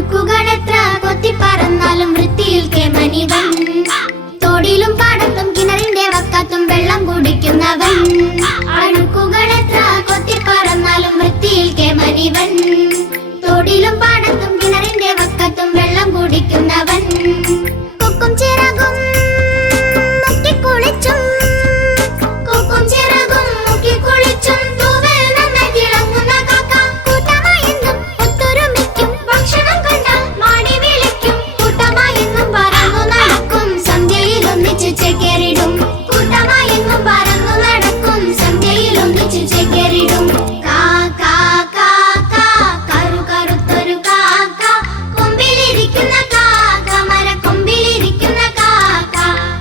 അഴുക്കുകളെത്ര കൊത്തിപ്പറന്നാലും വൃത്തിയിൽ കേമനിവൻ. തോടിലും പാടത്തും കിണറിന്റെ വക്കത്തും വെള്ളം കുടിക്കുന്നവൻ. അഴുക്കുകളെത്ര കൊത്തിപ്പറന്നാലും വൃത്തിയിൽ കേമനിവൻ. തോടിലും പാടത്തും കിണറിന്റെ വക്കത്തും വെള്ളം കുടിക്കുന്നവൻ. കൊക്കും ചിറകും മുക്കിക്കുളിച്ചും കൊക്കും ചിറകും മുക്കിക്കുളിച്ചും തൂവൽ നന്നായി തിളങ്ങുന്ന കാക്ക. കൂട്ടമായെന്നും ഒത്തൊരുമിക്കും ഭക്ഷണം കണ്ടാൽ മാടി വിളിക്കും. കൂട്ടമായെന്നും പറന്നു നടക്കും സന്ധ്യയിൽ ഒന്നിച്ചു ചേക്കേറിടും. കൂട്ടമായെന്നും പറന്നു നടക്കും സന്ധ്യയിൽ ഒന്നിച്ചു ചേക്കേറിടും. കാക്ക കാക്ക കറു കറുത്തൊരു കാക്ക, കൊമ്പിലിരിക്കുന്ന കാക്ക മരക്കൊമ്പിലിരിക്കുന്ന കാക്ക.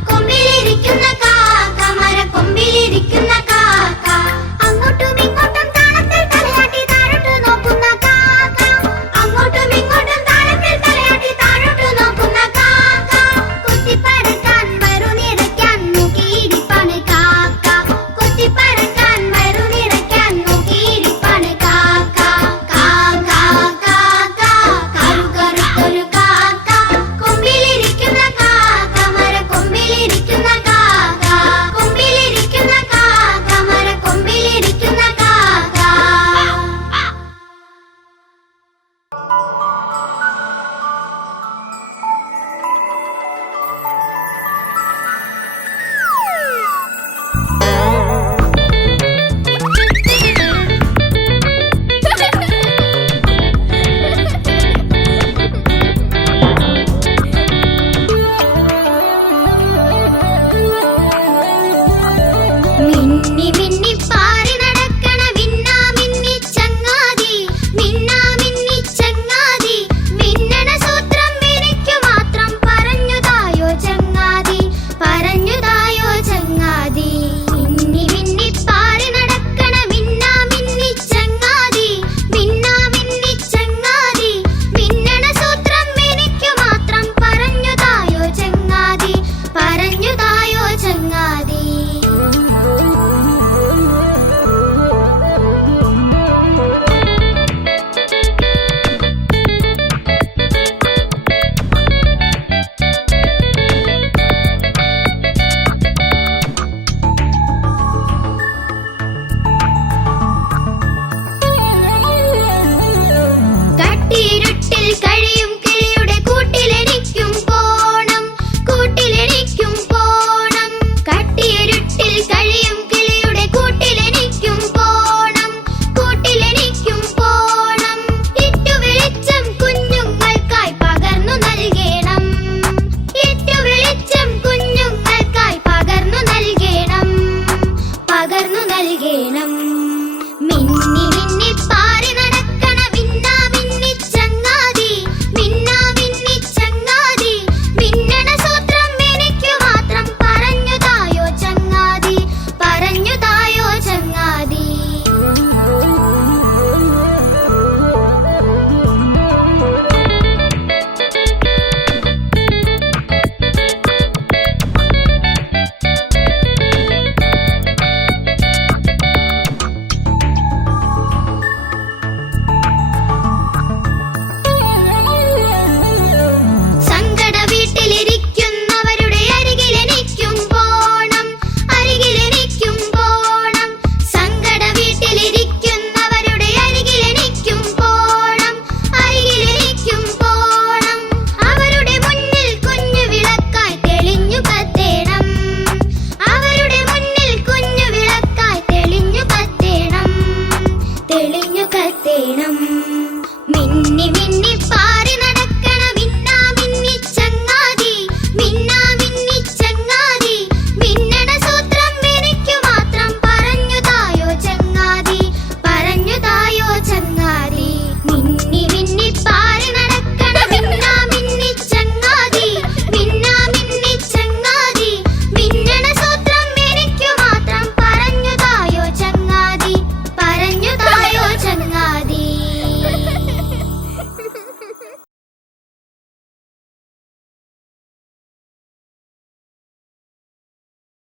കൊമ്പിലിരിക്കുന്ന കാക്ക മരക്കൊമ്പിലിരിക്കുന്ന കാക്ക. അങ്ങോട്ടും ഇങ്ങോട്ടും താളത്തിൽ തലയാട്ടി താഴോട്ട് നോക്കുന്ന കാക്ക. അങ്ങോട്ടും ഇങ്ങോട്ടും താളത്തിൽ തലയാട്ടി താഴോട്ട് നോക്കുന്ന കാക്ക. കൊത്തിപ്പറക്കാൻ വയറു നിറയ്ക്കാൻ നോക്കിയിരിപ്പാണ് കാക്ക. കൊത്തിപ്പറക്കാൻ വയറു നിറയ്ക്കാൻ നോക്കിയിരിപ്പാണ് കാക്ക. കാക്ക കാക്ക കറു കറുത്തൊരു കാക്ക, കൊമ്പിലിരിക്കുന്ന കാക്ക മരക്കൊമ്പിലിരിക്കുന്ന കാക്ക. കൊമ്പിലിരിക്കുന്ന കാക്ക മരക്കൊമ്പിലിരിക്കുന്ന കാക്ക. മിന്നി മിന്നി പാറി നടക്കണ മിന്നാ മിന്നി ചങ്ങാതി. മിന്നാ മിന്നി ചങ്ങാതി, മിന്നണ സൂത്രം എനിക്കു മാത്രം പറഞ്ഞുതായോ ചങ്ങാതി. പറഞ്ഞുതായോ ചങ്ങാതി. മിന്നി മിന്നി പാറി നടക്കണ മിന്നാ മിന്നി ചങ്ങാതി. മിന്നാ മിന്നി ചങ്ങാതി, മിന്നണ സൂത്രം എനിക്കു മാത്രം പറഞ്ഞുതായോ ചങ്ങാതി. പറഞ്ഞുതായോ ചങ്ങാതി. കട്ടിയിരുട്ടിൽ കഴിയും കിളിയുടെ കൂട്ടിലെനിക്കും പോണം. കൂട്ടിലെനിക്കും പോണം. കട്ടിയിരുട്ടിൽ കഴിയും കിളിയുടെ കൂട്ടിലെനിക്കും പോണം. കൂട്ടിലെനിക്കും പോണം. ഇറ്റുവെളിച്ചം കുഞ്ഞുങ്ങൾക്കായി പകർന്നു നൽകണം. ഇറ്റുവെളിച്ചം കുഞ്ഞുങ്ങൾക്കായി പകർന്നു നൽകണം. പകർന്നു നൽകണം. മിന്നി മിന്നി പാറി നടക്കണ മിന്നാ മിന്നി ചങ്ങാതി. മിന്നാ മിന്നി ചങ്ങാതി, മിന്നണ സൂത്രം എനിക്കു മാത്രം പറഞ്ഞുതായോ ചങ്ങാതി. പറഞ്ഞുതായോ ചങ്ങാതി. സങ്കട വീട്ടിലിരിക്കുന്നവരുടെ അരികിലെനിക്കും പോണം. അരികിലെനിക്കും പോണം. സങ്കട വീട്ടിലിരിക്കുന്നവരുടെ അരികിലെനിക്കും പോണം. അരികിലെനിക്കും പോണം. അവരുടെ മുന്നിൽ കുഞ്ഞു വിളക്കായി തെളിഞ്ഞു കത്തേണം. അവരുടെ മുന്നിൽ കുഞ്ഞു വിളക്കായി തെളിഞ്ഞു കത്തേണം. തെളിഞ്ഞു കത്തേണം. മിന്നി മിന്നി